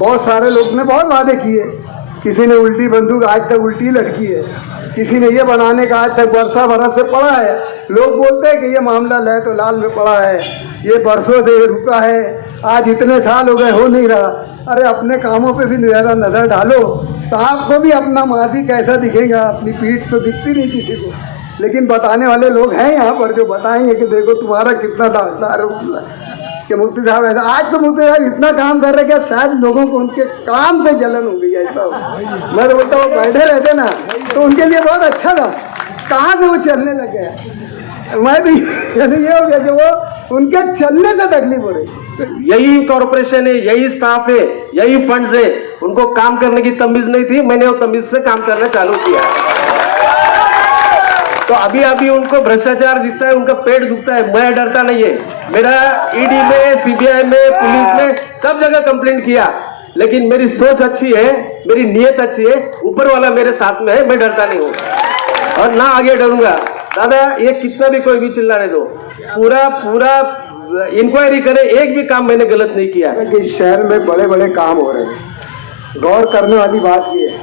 बहुत सारे लोग ने बहुत वादे किए, किसी ने उल्टी बंदूक, आज तक उल्टी लटकी है, किसी ने ये बनाने का आज तक बरसा बरस से पड़ा है। लोग बोलते हैं कि ये मामला लह तो लाल में पड़ा है, ये बरसों से रुका है, आज इतने साल हो गए हो नहीं रहा। अरे अपने कामों पे भी नज़र डालो तो आपको भी अपना माजी कैसा दिखेगा। अपनी पीठ तो दिखती नहीं किसी को, लेकिन बताने वाले लोग हैं यहाँ पर जो बताएंगे कि देखो तुम्हारा कितना दागदार है कि मुफ्ती साहब ऐसा। आज तो मुफ्ती साहब इतना काम कर रहे कि अब शायद लोगों को उनके काम से जलन हो गई, ऐसा हो। मैं तो बोलता हूँ बैठे रहते ना तो उनके लिए बहुत अच्छा था, कहाँ से वो चलने लग गया। मैं भी ये हो गया कि वो उनके चलने से तकलीफ हो रही। यही कॉर्पोरेशन है, यही स्टाफ है, यही फंड्स है, उनको काम करने की तमीज नहीं थी, मैंने वो तमीज से काम करना चालू किया। तो अभी अभी उनको भ्रष्टाचार दिखता है, उनका पेट दुखता है, मैं डरता नहीं है। मेरा ईडी में, सीबीआई में, पुलिस में सब जगह कंप्लेंट किया, लेकिन मेरी सोच अच्छी है, मेरी नीयत अच्छी है, ऊपर वाला मेरे साथ में है, मैं डरता नहीं हूँ और ना आगे डरूंगा। दादा ये कितना भी कोई भी चिल्लाने दो, पूरा इंक्वायरी करे, एक भी काम मैंने गलत नहीं किया। इस शहर में बड़े बड़े काम हो रहे हैं, गौर करने वाली बात ये है,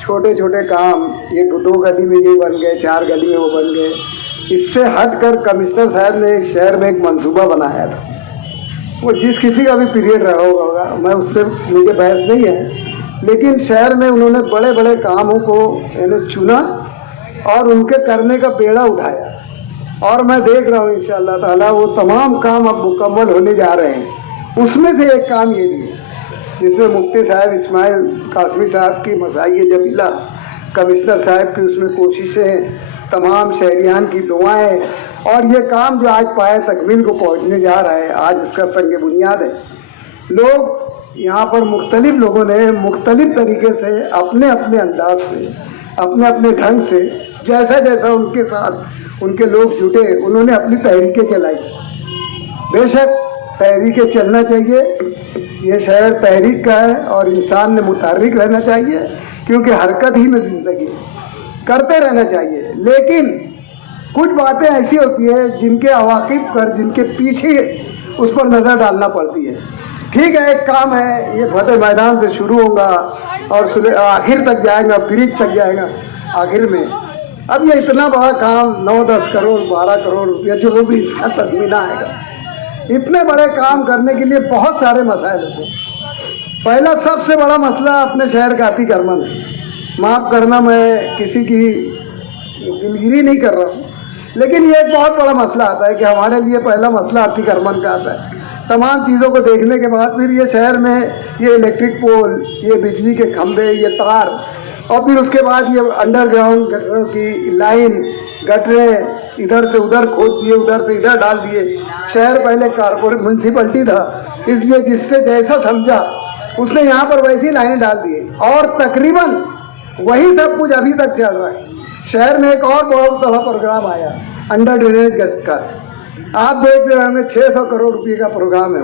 छोटे छोटे काम, ये 2 गली में ये बन गए, 4 गली में वो बन गए। इससे हटकर कमिश्नर साहब ने इस शहर में एक मंसूबा बनाया था, वो जिस किसी का भी पीरियड रहा होगा, मैं उससे मुझे बहस नहीं है, लेकिन शहर में उन्होंने बड़े बड़े कामों को इन्हें चुना और उनके करने का बेड़ा उठाया। और मैं देख रहा हूँ इंशाअल्लाह ताला वो तमाम काम अब मुकम्मल होने जा रहे हैं। उसमें से एक काम ये भी है जिसमें मुफ्ती साहब इस्माइल कासमी साहब की मसाई जमीला, कमिश्नर साहब की उसमें कोशिशें, तमाम शहरियान की दुआएं, और ये काम जो आज पाए तकमील को पहुंचने जा रहा है, आज उसका संग बुनियाद है। लोग यहाँ पर मुख्तलिफ लोगों ने मुख्तलिफ तरीके से अपने अपने अंदाज से, अपने अपने ढंग से, जैसा जैसा उनके साथ उनके लोग जुटे, उन्होंने अपनी तहरीकें चलाई। बेशक तहरीकें चलना चाहिए, ये शहर तहरीक का है और इंसान ने मुतहर्रिक रहना चाहिए, क्योंकि हरकत ही में ज़िंदगी करते रहना चाहिए। लेकिन कुछ बातें ऐसी होती है जिनके अवाकिब पर, जिनके पीछे उस पर नज़र डालना पड़ती है। ठीक है, एक काम है, ये फतेह मैदान से शुरू होगा और आखिर तक जाएगा, ब्रिज तक जाएगा आखिर में। अब ये इतना बड़ा काम 9-10 करोड़ 12 करोड़ रुपया जो भी इसका तखमीना आएगा, इतने बड़े काम करने के लिए बहुत सारे मसाइल होते हैं। पहला सबसे बड़ा मसला अपने शहर का अतिक्रमण है। माफ़ करना, मैं किसी की दिलगिरी नहीं कर रहा हूँ, लेकिन ये एक बहुत बड़ा मसला आता है कि हमारे लिए पहला मसला अतिक्रमण का आता है। तमाम चीज़ों को देखने के बाद फिर ये शहर में ये इलेक्ट्रिक पोल, ये बिजली के खंभे, ये तार, और फिर उसके बाद ये अंडरग्राउंड गटरों की लाइन, गटरें इधर से उधर खोद दिए, उधर से इधर डाल दिए। शहर पहले कारपोरेट म्यूनसिपलिटी था, इसलिए जिससे जैसा समझा उसने यहाँ पर वैसी लाइनें डाल दी, और तकरीबन वही सब कुछ अभी तक चल रहा है। शहर में एक और बहुत बड़ा प्रोग्राम आया अंडर ड्रेनेज का, आप देख रहे होंगे 600 करोड़ रुपये का प्रोग्राम है,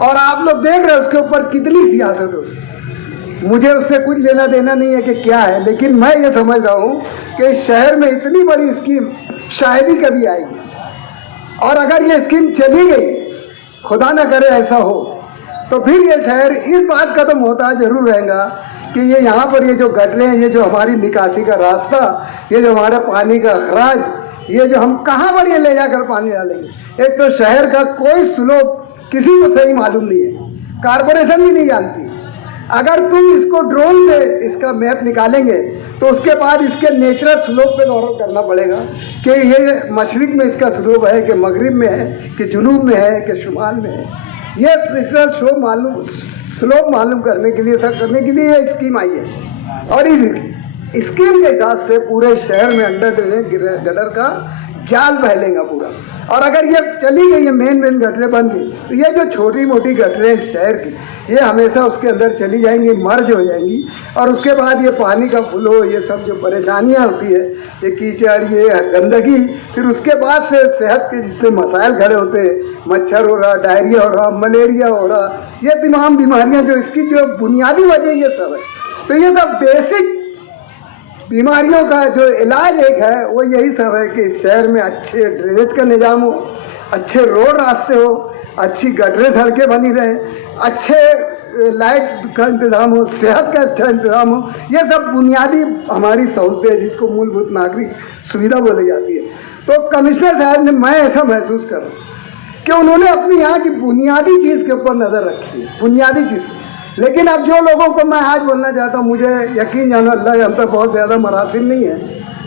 और आप लोग देख रहे हैं उसके ऊपर कितनी सियासत हो। मुझे उससे कुछ लेना देना नहीं है कि क्या है, लेकिन मैं ये समझ रहा हूँ कि इस शहर में इतनी बड़ी स्कीम शायद ही कभी आएगी, और अगर ये स्कीम चली गई, खुदा न करे ऐसा हो, तो फिर ये शहर इस बात का तो मोहताज जरूर रहेगा कि ये यहाँ पर ये जो गटरें हैं, ये जो हमारी निकासी का रास्ता, ये जो हमारा पानी का खराज, ये जो हम कहाँ पर ये ले जाकर पानी डालेंगे। एक तो शहर का कोई स्लोप किसी को सही मालूम नहीं है, कारपोरेशन भी नहीं जानती। अगर तुम इसको ड्रोन से इसका मैप निकालेंगे तो उसके बाद इसके नेचुरल स्लोप पे गौर करना पड़ेगा कि ये मशरिक में इसका स्लोप है कि मगरिब में है कि जुनूब में है कि शुमाल में है। ये नेचुरल स्लोप मालूम करने के लिए, सब करने के लिए ये स्कीम आई है, और इस स्कीम के हिसाब से पूरे शहर में अंडर ड्रेनेज गटर का जाल फैलेगा पूरा। और अगर ये चली गई, ये मेन गटरें बन गई, तो ये जो छोटी मोटी गटरें शहर की, ये हमेशा उसके अंदर चली जाएंगी, मर्ज हो जाएंगी, और उसके बाद ये पानी का फ्लो, ये सब जो परेशानियां होती है, ये कीचड़, ये गंदगी, फिर उसके बाद से सेहत के जितने मसाइल खड़े होते हैं, मच्छर हो रहा, डायरिया हो रहा, मलेरिया हो रहा, ये तमाम बीमारियाँ जो इसकी जो बुनियादी वजह ये सब है। तो ये सब बेसिक बीमारियों का जो इलाज एक है वो यही सब है कि इस शहर में अच्छे ड्रेनेज का निज़ाम हो, अच्छे रोड रास्ते हो, अच्छी गटरें सड़कें बनी रहे, अच्छे लाइट का इंतज़ाम हो, सेहत का अच्छा इंतज़ाम हो, ये सब बुनियादी हमारी सहूलतें हैं जिसको मूलभूत नागरिक सुविधा बोली जाती है। तो कमिश्नर साहब ने, मैं ऐसा महसूस कर रहा हूँ कि उन्होंने अपनी यहाँ की बुनियादी चीज़ के ऊपर नज़र रखी है, बुनियादी चीज़। लेकिन अब जो लोगों को मैं आज बोलना चाहता हूँ, मुझे यकीन जानो अल्लाह हम तक बहुत ज़्यादा मरासिल नहीं है,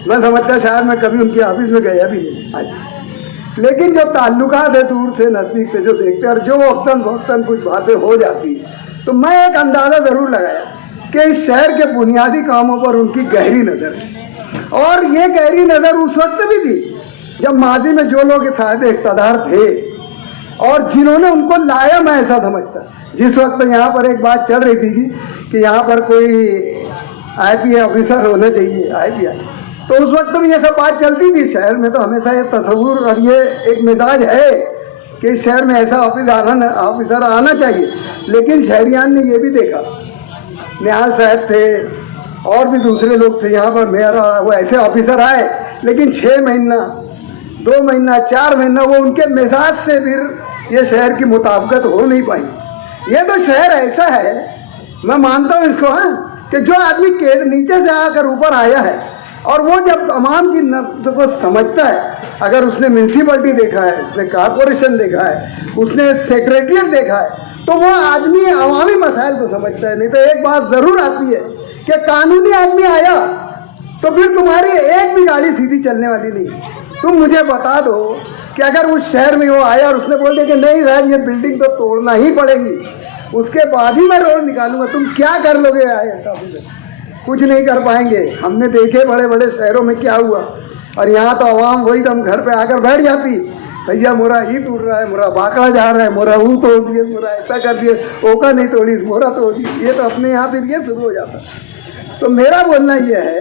मैं समझता शायद मैं कभी उनके ऑफिस में गया भी नहीं आज, लेकिन जो ताल्लुकात है दूर से नज़दीक से जो देखते हैं और जो वक्तन कुछ बातें हो जाती है, तो मैं एक अंदाज़ा ज़रूर लगाया कि इस शहर के बुनियादी कामों पर उनकी गहरी नज़र है। और ये गहरी नज़र उस वक्त भी थी जब माजी में जो लोग साहिब इक़्तिदार थे और जिन्होंने उनको लाया, मैं ऐसा समझता, जिस वक्त यहाँ पर एक बात चल रही थी कि यहाँ पर कोई IPA ऑफिसर होना चाहिए, IPI, तो उस वक्त भी ये सब बात चलती थी शहर में। तो हमेशा ये तस्वुर और ये एक मिजाज है कि इस शहर में ऐसा ऑफिसर आना चाहिए। लेकिन शहरियान ने ये भी देखा, निहाल साहब थे और भी दूसरे लोग थे यहाँ पर, मेरा वो ऐसे ऑफिसर आए, लेकिन 6 महीना 2 महीना 4 महीना वो उनके मिजाज से फिर ये शहर की मुताबिकत हो नहीं पाई। ये तो शहर ऐसा है, मैं मानता हूँ इसको, हाँ, कि जो आदमी के नीचे से आकर ऊपर आया है और वो जब अवाम की नब्ज़ को समझता है, अगर उसने म्यूनसिपलिटी देखा है, उसने कॉरपोरेशन देखा है, उसने सेक्रेटरिएट देखा है, तो वो आदमी अवामी मसाइल को समझता है। नहीं तो एक बात ज़रूर आती है कि कानूनी आदमी आया तो फिर तुम्हारी एक भी गाड़ी सीधी चलने वाली नहीं। तुम मुझे बता दो कि अगर उस शहर में वो आया और उसने बोल दिया कि नहीं साहब ये बिल्डिंग तो तोड़ना ही पड़ेगी, उसके बाद ही मैं रोड निकालूंगा, तुम क्या कर लोगे? आया कुछ नहीं कर पाएंगे। हमने देखे बड़े बड़े शहरों में क्या हुआ, और यहाँ तो आवाम वही दम घर पे आकर बैठ जाती, भैया मोरा ही टूट रहा है, मोरा बाकड़ा जा रहा है, मोरा ऊ तोड़ दिए, मोरा ऐसा कर दिए, ओका नहीं तोड़ी, मोरा तोड़ दी, ये तो अपने यहाँ फिर ये शुरू हो जाता। तो मेरा बोलना ये है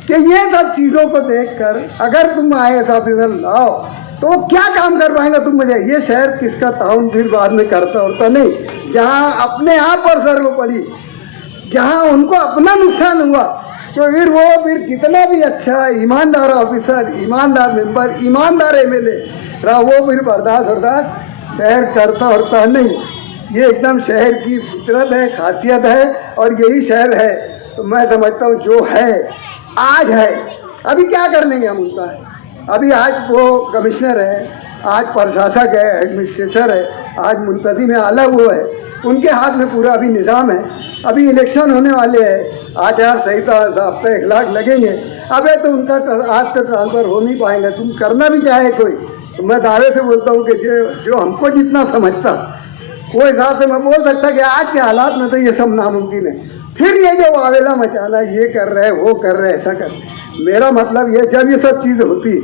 कि ये सब चीज़ों को देखकर अगर तुम IAS ऑफिसर लाओ तो वो क्या काम कर पाएंगे? तुम मुझे ये शहर किसका ताउन फिर बाद में करता होता नहीं, जहाँ अपने आप पर सर वो पड़ी, जहाँ उनको अपना नुकसान हुआ, तो फिर कितना भी अच्छा ईमानदार ऑफिसर, ईमानदार मेंबर, ईमानदार MLA रहा, वो फिर बर्दाश्त शहर करता होता नहीं। ये एकदम शहर की फितरत है, खासियत है, और यही शहर है। तो मैं समझता हूँ जो है आज है, अभी क्या कर लेंगे हम उनका है। अभी आज वो कमिश्नर है, आज प्रशासक है, एडमिनिस्ट्रेटर है, आज मुंतज़िम आला वो है, उनके हाथ में पूरा अभी निज़ाम है। अभी इलेक्शन होने वाले हैं, आचार संहिता ज़ाब्ता इखलाक लगेंगे, अबे तो उनका आज तक ट्रांसफ़र हो नहीं पाएंगे। तुम करना भी चाहे कोई, तो मैं दावे से बोलता हूँ कि जो हमको जितना समझता वो हिसाब से मैं बोल सकता कि आज के हालात में तो ये सब नामुमकिन है। फिर ये जो वावेला मचाना, ये कर रहे हैं, वो कर रहे हैं, ऐसा कर, मेरा मतलब ये जब ये सब चीज़ होती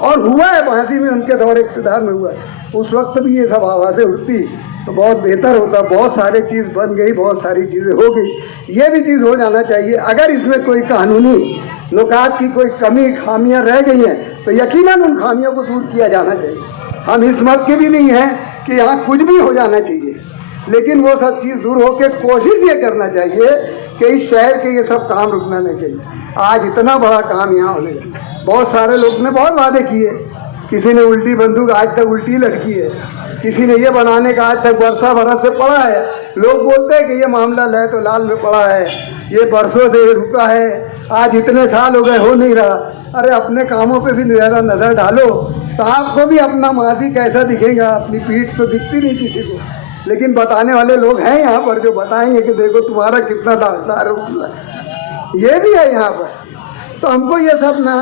और हुआ है फांसी में, उनके दौर इक़्तिदार में हुआ है, उस वक्त भी ये सब आवाज़ें उठती तो बहुत बेहतर होता। बहुत सारी चीज़ बन गई, बहुत सारी चीज़ें हो गई, ये भी चीज़ हो जाना चाहिए। अगर इसमें कोई कानूनी नुकात की कोई कमी खामियां रह गई हैं तो यकीनन उन खामियों को दूर किया जाना चाहिए। हम इस मत के भी नहीं हैं कि यहाँ कुछ भी हो जाना चाहिए, लेकिन वो सब चीज़ दूर होकर कोशिश ये करना चाहिए कि इस शहर के ये सब काम रुकना नहीं चाहिए। आज इतना बड़ा काम यहाँ होने लगा, बहुत सारे लोग ने बहुत वादे किए, किसी ने उल्टी बंदूक आज तक उल्टी लटकी है, किसी ने ये बनाने का आज तक बरस से पड़ा है। लोग बोलते हैं कि ये मामला लय तो लाल में पड़ा है, ये बरसों से रुका है, आज इतने साल हो गए, हो नहीं रहा। अरे अपने कामों पे भी ज़रा नज़र डालो तो आपको भी अपना माजी कैसा दिखेगा। अपनी पीठ तो दिखती नहीं किसी को, लेकिन बताने वाले लोग हैं यहाँ पर जो बताएंगे कि देखो तुम्हारा कितना दावेदार है, ये भी है यहाँ पर। तो हमको ये सब ना,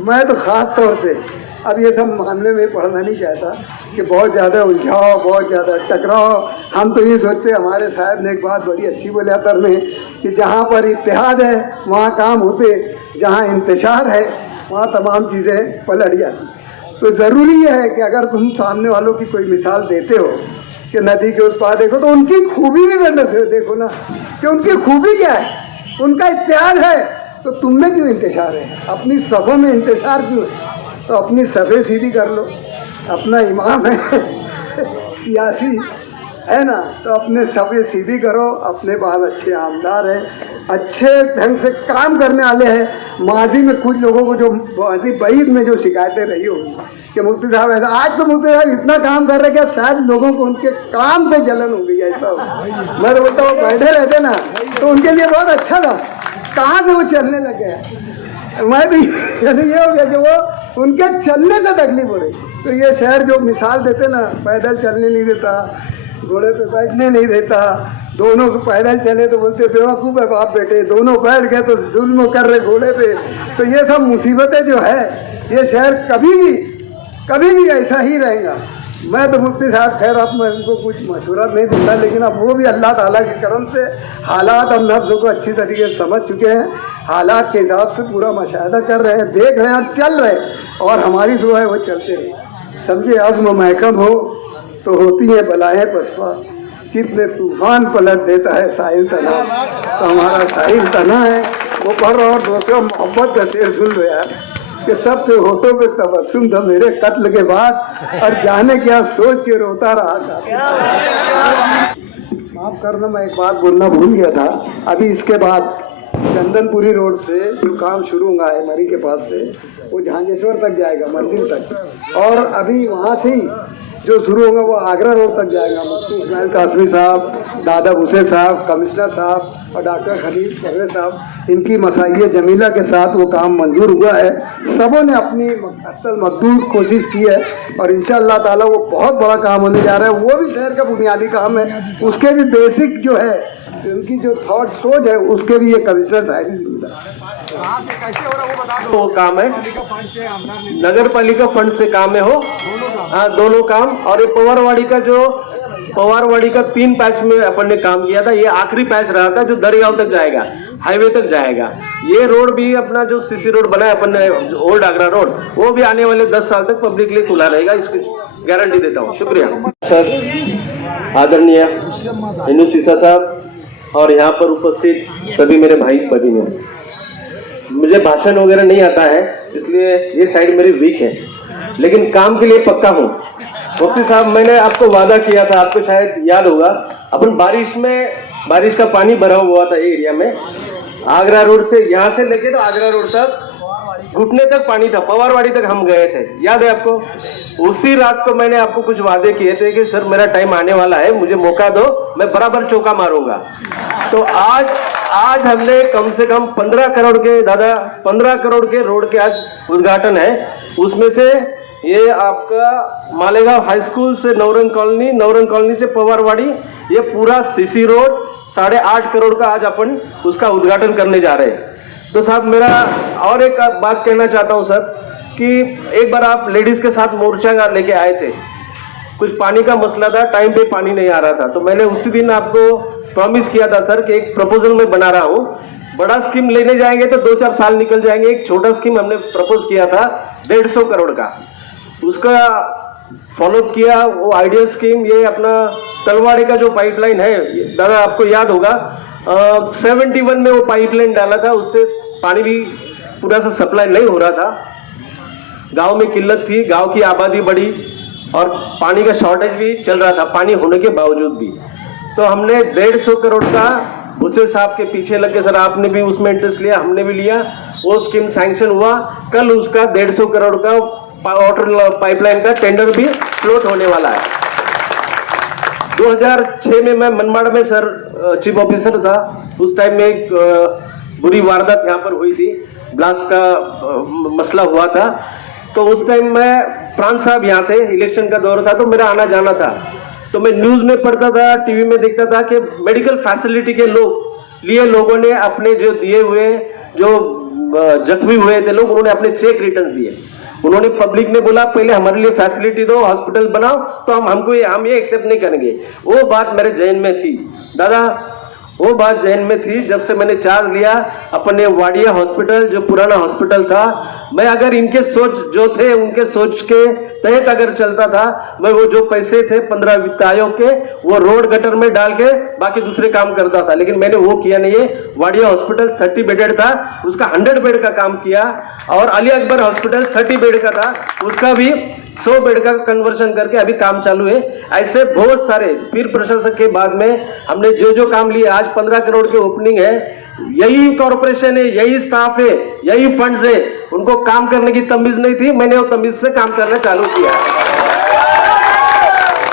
मैं तो ख़ास तौर से अब ये सब मामले में पढ़ना नहीं चाहता कि बहुत ज़्यादा उलझाओ, बहुत ज़्यादा टकराओ। हम तो ये सोचते, हमारे साहब ने एक बात बड़ी अच्छी बोली अतर में कि जहाँ पर इत्तेहाद है वहाँ काम होते, जहाँ इंतशार है वहाँ तमाम चीज़ें पलट जाती। तो ज़रूरी ये है कि अगर तुम सामने वालों की कोई मिसाल देते हो कि नदी के उस पार देखो, तो उनकी खूबी भी देखो ना कि उनकी खूबी क्या है। उनका इत्तेहाद है तो तुम में क्यों इंतशार है? अपनी सफ़ों में इंतशार क्यों है? तो अपनी सफ़ें सीधी कर लो। अपना इमाम है सियासी, है ना। तो अपने सब ये सीधी करो, अपने बाल अच्छे आमदार है, अच्छे ढंग से काम करने वाले हैं। माजी में कुछ लोगों को जो माजी बईद में जो शिकायतें रही होगी कि मुफ्ती साहब ऐसा, आज तो मुफ्ती साहब इतना काम कर रहे हैं कि अब शायद लोगों को उनके काम से जलन हो गई, ऐसा हो। मैं तो बोलता हूँ बैठे रहते ना तो उनके लिए बहुत अच्छा था, कहाँ से वो चलने लग गए। मैं भी ये हो गया कि वो उनके चलने से तकलीफ हो रही। तो ये शहर जो मिसाल देते ना, पैदल चलने नहीं देता, घोड़े पे बैठने नहीं देता, दोनों पैदल चले तो बोलते बेवकूफ़ है बाप बेटे, दोनों बैठ गए तो जुल्म कर रहे घोड़े पे। तो ये सब मुसीबतें जो है, ये शहर कभी भी ऐसा ही रहेगा। मैं तो मुफ्ती साहब खैर अब मैं उनको कुछ मशवरा नहीं दूंगा, लेकिन अब वो भी अल्लाह ताला के करम से हालात हम नफ्स को अच्छी तरीके से समझ चुके हैं, हालात के हिसाब से पूरा मुशाहिदा कर रहे हैं, देख रहे हैं, चल रहे हैं। और हमारी दुआ है वो चलते रहे। समझे, अज़्म महकम हो तो होती है बलाएँ पसपा, कितने तूफान पलट देता है साहिल तना। तो हमारा साहिल तना है वो पढ़ रहा, और दोस्तों मोहब्बत का शेर सुन रहा है कि सबके होठों पे तबस्सुम था मेरे कत्ल के बाद, और जाने क्या सोच के रोता रहा था। माफ करना, मैं एक बात बोलना भूल गया था। अभी इसके बाद चंदनपुरी रोड से जो काम शुरू होगा है मरी के पास से, वो झांझेश्वर तक जाएगा, मंदिर तक। और अभी वहाँ से ही जो शुरू होगा वो आगरा रोड तक जाएगा। मुफ्ती इस्माइल कासमी साहब, दादा हुसैन साहब, कमिश्नर साहब और डॉक्टर खलील परवेज साहब, इनकी मसाइये जमीला के साथ वो काम मंजूर हुआ है। सबों ने अपनी असल मकदूर कोशिश की है, और इंशाअल्लाह ताला वो बहुत बड़ा काम होने जा रहा है। वो भी शहर का बुनियादी काम है, उसके भी बेसिक जो है, उनकी जो थॉट सोच है, उसके भी ये कमिश्नर साहब ही कहाँ से कैसे हो रहा है वो बता दो। वो काम है नगर पालिका फंड से काम है हो, हाँ दोनों काम। और ये पवारवाड़ी का 3 पैच में अपन ने काम किया था, ये आखिरी पैच रहा था जो दरियाव तक जाएगा, हाईवे तक जाएगा। ये रोड भी अपना जो सीसी रोड बना है अपन ने, ओल्ड आगरा रोड, वो भी आने वाले 10 साल तक पब्लिक के लिए खुला रहेगा, इसकी गारंटी देता हूँ। शुक्रिया सर, आदरणीय हिंदू सीसा साहब और यहाँ पर उपस्थित सभी मेरे भाई बहनों। मुझे भाषण वगैरह नहीं आता है, इसलिए ये साइड मेरी वीक है, लेकिन काम के लिए पक्का हूँ। मुफ्ती साहब, मैंने आपको वादा किया था, आपको शायद याद होगा, अपन बारिश का पानी भरा हुआ था एरिया में, आगरा रोड से, यहाँ से लेके तो आगरा रोड तक घुटने तक पानी था, पवारवाड़ी तक हम गए थे, याद है आपको। उसी रात को मैंने आपको कुछ वादे किए थे कि सर मेरा टाइम आने वाला है, मुझे मौका दो, मैं बराबर चौका मारूंगा। तो आज हमने कम से कम 15 करोड़ के, दादा 15 करोड़ के रोड के आज उद्घाटन है। उसमें से ये आपका मालेगांव हाई स्कूल से नवरंग कॉलोनी से पवारवाड़ी, ये पूरा सीसी रोड 8.5 करोड़ का आज अपन उसका उद्घाटन करने जा रहे हैं। तो साहब, मेरा और एक बात कहना चाहता हूं सर, कि एक बार आप लेडीज के साथ मोर्चा लेके आए थे, कुछ पानी का मसला था, टाइम पे पानी नहीं आ रहा था, तो मैंने उसी दिन आपको प्रॉमिस किया था सर कि एक प्रपोजल मैं बना रहा हूँ, बड़ा स्कीम लेने जाएंगे तो 2-4 साल निकल जाएंगे। एक छोटा स्कीम हमने प्रपोज किया था 150 करोड़ का, उसका फॉलोअप किया। वो आइडियल स्कीम ये अपना तलवाड़े का जो पाइपलाइन है, दादा आपको याद होगा, 71 में वो पाइपलाइन डाला था, उससे पानी भी पूरा सा सप्लाई नहीं हो रहा था, गांव में किल्लत थी, गांव की आबादी बढ़ी और पानी का शॉर्टेज भी चल रहा था, पानी होने के बावजूद भी। तो हमने 150 करोड़ का हुसैन साहब के पीछे लगे, सर आपने भी उसमें इंटरेस्ट लिया, हमने भी लिया, वो स्कीम सैंक्शन हुआ। कल उसका 150 करोड़ का वाटर पाइपलाइन का टेंडर भी फ्लोट होने वाला है। 2006 में मैं मनमाड़ में सर चीफ ऑफिसर था, उस टाइम में एक बुरी वारदात यहाँ पर हुई थी, ब्लास्ट का मसला हुआ था। तो उस टाइम मैं, प्रांत साहब यहाँ थे, इलेक्शन का दौर था, तो मेरा आना जाना था, तो मैं न्यूज में पढ़ता था, टीवी में देखता था कि मेडिकल फैसिलिटी के लोगों ने अपने जो दिए हुए, जो जख्मी हुए थे लोग, उन्होंने अपने चेक रिटर्न दिए। उन्होंने, पब्लिक ने बोला पहले हमारे लिए फैसिलिटी दो, हॉस्पिटल बनाओ, तो हम ये एक्सेप्ट नहीं करेंगे। वो बात मेरे जहन में थी दादा, वो बात जहन में थी। जब से मैंने चार्ज लिया, अपने वाडिया हॉस्पिटल जो पुराना हॉस्पिटल था, मैं अगर इनके सोच जो थे उनके सोच के तहत अगर चलता था, मैं वो जो पैसे थे 15 वित्त आयोग के वो रोड गटर में डाल के बाकी दूसरे काम करता था, लेकिन मैंने वो किया नहीं है। वाडिया हॉस्पिटल 30 बेडेड था, उसका 100 बेड का काम किया, और अली अकबर हॉस्पिटल 30 बेड का था, उसका भी 100 बेड का कन्वर्शन करके अभी काम चालू है। ऐसे बहुत सारे फिर प्रशासक के बाद में हमने जो काम लिए, आज 15 करोड़ के ओपनिंग है, यही कॉर्पोरेशन है, यही स्टाफ है, यही फंड्स है। उनको काम करने की तमीज नहीं थी, मैंने वो तमीज से काम करना चालू किया।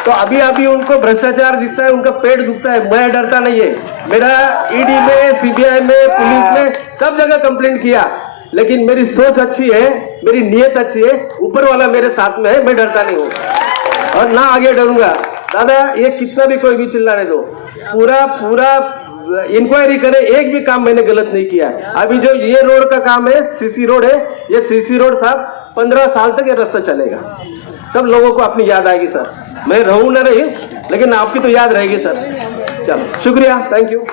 तो अभी उनको भ्रष्टाचार दिखता है, उनका पेट दुखता है, मैं डरता नहीं है। मेरा ईडी में, सीबीआई में, पुलिस में सब जगह कंप्लेंट किया, लेकिन मेरी सोच अच्छी है, मेरी नीयत अच्छी है, ऊपर वाला मेरे साथ में है, मैं डरता नहीं हूँ और ना आगे डरूंगा। दादा ये कितना भी कोई भी चिल्लाने दो, पूरा इंक्वायरी करे, एक भी काम मैंने गलत नहीं किया। अभी जो ये रोड का काम है, सीसी रोड है, ये सीसी रोड साहब 15 साल तक ये रास्ता चलेगा, तब लोगों को अपनी याद आएगी सर। मैं रहूं ना रही, लेकिन आपकी तो याद रहेगी सर। चलो शुक्रिया, थैंक यू।